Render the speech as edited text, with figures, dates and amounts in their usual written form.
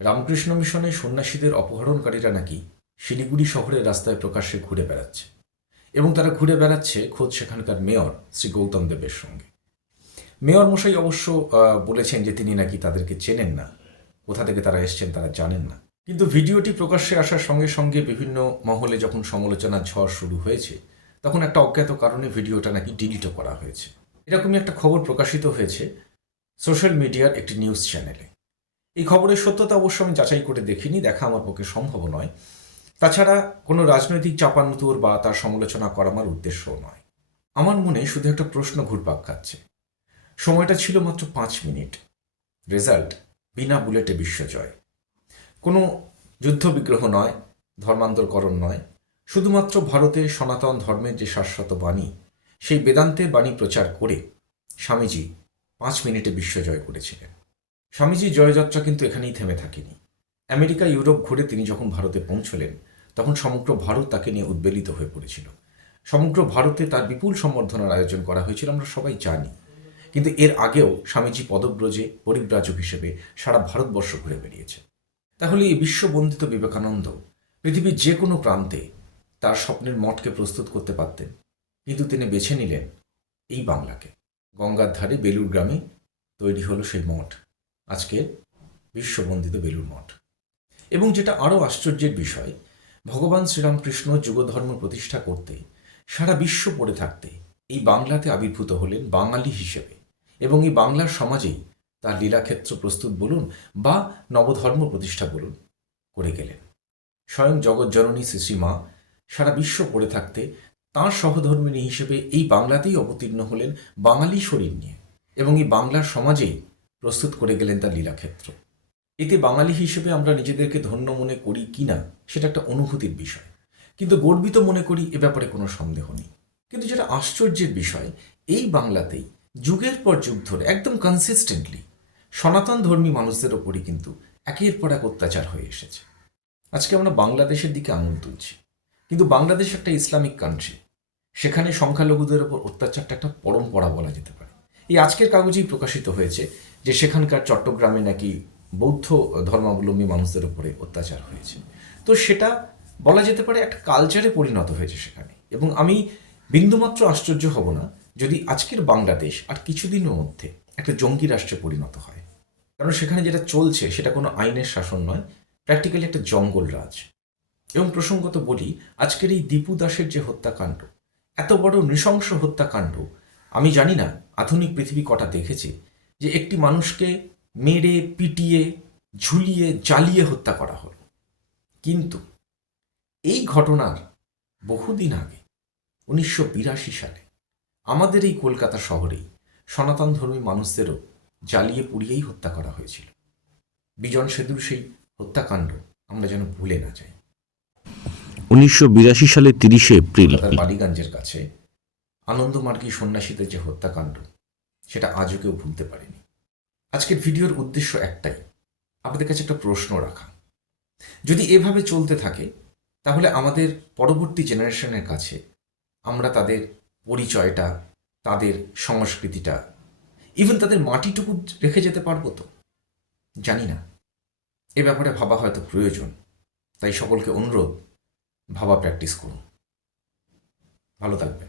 রামকৃষ্ণ মিশনে সন্ন্যাসীদের অপহরণকারীরা নাকি শিলিগুড়ি শহরের রাস্তায় প্রকাশ্যে ঘুরে বেড়াচ্ছে এবং তারা ঘুরে বেড়াচ্ছে খোদ সেখানকার মেয়র শ্রী গৌতম দেবের সঙ্গে। মেয়র মশাই অবশ্য বলেছেন যে তিনি নাকি তাদেরকে চেনেন না, কোথা থেকে তারা এসছেন তারা জানেন না। কিন্তু ভিডিওটি প্রকাশ্যে আসার সঙ্গে সঙ্গে বিভিন্ন মহলে যখন সমালোচনার ঝড় শুরু হয়েছে, তখন একটা অজ্ঞাত কারণে ভিডিওটা নাকি ডিলিটও করা হয়েছে। এরকমই একটা খবর প্রকাশিত হয়েছে সোশ্যাল মিডিয়ার একটি নিউজ চ্যানেলে। এই খবরের সত্যতা অবশ্য আমি যাচাই করে দেখিনি, দেখা আমার পক্ষে সম্ভব নয়। তাছাড়া কোনো রাজনৈতিক চাপানুতোর বা তার সমালোচনা করা আমার উদ্দেশ্যও নয়। আমার মনে শুধু একটা প্রশ্ন ঘুরপাক খাচ্ছে। সময়টা ছিল মাত্র 5 মিনিট। রেজাল্ট বিনা বুলেটে বিশ্বজয়। কোনো যুদ্ধবিগ্রহ নয়, ধর্মান্তরকরণ নয়, শুধুমাত্র ভারতে সনাতন ধর্মের যে শাশ্বত বাণী, সেই বেদান্তের বাণী প্রচার করে স্বামীজি 5 মিনিটে বিশ্বজয় করেছিলেন। স্বামীজির জয়যাত্রা কিন্তু এখানেই থেমে থাকেনি। আমেরিকা, ইউরোপ ঘুরে তিনি যখন ভারতে পৌঁছলেন, তখন সমগ্র ভারত তাকে নিয়ে উদ্বেলিত হয়ে পড়েছিল। সমগ্র ভারতে তার বিপুল সম্বর্ধনার আয়োজন করা হয়েছিল, আমরা সবাই জানি। কিন্তু এর আগেও স্বামীজি পদব্রজে পরিব্রাজক হিসেবে সারা ভারতবর্ষ ঘুরে বেরিয়েছে। তাহলে এই বিশ্ববন্দিত বিবেকানন্দ পৃথিবীর যে কোনো প্রান্তে তার স্বপ্নের মঠকে প্রস্তুত করতে পারতেন, কিন্তু তিনি বেছে নিলেন এই বাংলাকে। গঙ্গার ধারে বেলুর গ্রামে তৈরি হলো সেই মঠ, আজকে বিশ্ববন্দিত বেলুর মঠ। এবং যেটা আরও আশ্চর্যের বিষয়, ভগবান শ্রীরামকৃষ্ণ যুগধর্ম প্রতিষ্ঠা করতে সারা বিশ্ব পড়ে থাকতে এই বাংলাতে আবির্ভূত হলেন বাঙালি হিসেবে, এবং এই বাংলার সমাজেই তার লীলাক্ষেত্র প্রস্তুত বলুন বা নবধর্ম প্রতিষ্ঠা বলুন করে গেলেন। স্বয়ং জগৎজননী শ্রীশ্রীমা সারা বিশ্ব পড়ে থাকতে তাঁর সহধর্মিণী হিসেবে এই বাংলাতেই অবতীর্ণ হলেন বাঙালি শরীর নিয়ে, এবং এই বাংলার সমাজেই প্রস্তুত করে গেলেন তার লীলাক্ষেত্র। এতে বাঙালি হিসেবে আমরা নিজেদেরকে ধন্য মনে করি কি না সেটা একটা অনুভূতির বিষয়, কিন্তু গর্বিত মনে করি এ ব্যাপারে কোনো সন্দেহ নেই। কিন্তু যেটা আশ্চর্যের বিষয়, এই বাংলাতেই যুগের পর যুগ ধরে একদম কনসিস্টেন্টলি সনাতন ধর্মী মানুষদের ওপরই কিন্তু একের পর এক অত্যাচার হয়ে এসেছে। আজকে আমরা বাংলাদেশের দিকে আঙুল তুলছি, কিন্তু বাংলাদেশ একটা ইসলামিক কান্ট্রি, সেখানে সংখ্যালঘুদের ওপর অত্যাচারটা একটা পরম্পরা বলা যেতে পারে। এই আজকের কাগজেই প্রকাশিত হয়েছে যে সেখানকার চট্টগ্রামে নাকি বৌদ্ধ ধর্মাবলম্বী মানুষদের উপরে অত্যাচার হয়েছে। তো সেটা বলা যেতে পারে একটা কালচারে পরিণত হয়েছে সেখানে, এবং আমি বিন্দুমাত্র আশ্চর্য হব না যদি আজকের বাংলাদেশ আর কিছুদিনের মধ্যে একটা জঙ্গি রাষ্ট্রে পরিণত হয়। কারণ সেখানে যেটা চলছে সেটা কোনো আইনের শাসন নয়, প্র্যাকটিক্যালি একটা জঙ্গল রাজ। এবং প্রসঙ্গত বলি, আজকের এই দীপু দাসের যে হত্যাকাণ্ড, এত বড় নৃশংস হত্যাকাণ্ড, আমি জানি না আধুনিক পৃথিবী কটা দেখেছে যে একটি মানুষকে মেরে পিটিয়ে ঝুলিয়ে জ্বালিয়ে হত্যা করা হলো। কিন্তু এই ঘটনার বহুদিন আগে 1982 সালে আমাদের এই কলকাতা শহরেই সনাতন ধর্মী মানুষদেরও জ্বালিয়ে পুড়িয়েই হত্যা করা হয়েছিল। বিজন সেতুর সেই হত্যাকাণ্ড আমরা যেন ভুলে না যাই। 1982 সালের 30শে এপ্রিল বালিগঞ্জের কাছে আনন্দমার্গী সন্ন্যাসীদের যে হত্যাকাণ্ড, সেটা আজও কেউ ভুলতে পারেনি। আজকের ভিডিওর উদ্দেশ্য একটাই, আপনাদের কাছে একটা প্রশ্ন রাখা। যদি এভাবে চলতে থাকে, তাহলে আমাদের পরবর্তী জেনারেশনের কাছে আমরা তাদের পরিচয়টা, তাদের সংস্কৃতিটা, ইভেন তাদের মাটিটুকু রেখে যেতে পারবো তো? জানি না। এ ব্যাপারে ভাবা হয়তো প্রয়োজন। তাই সকলকে অনুরোধ, ভাবা প্র্যাকটিস করুন। ভালো থাকবেন।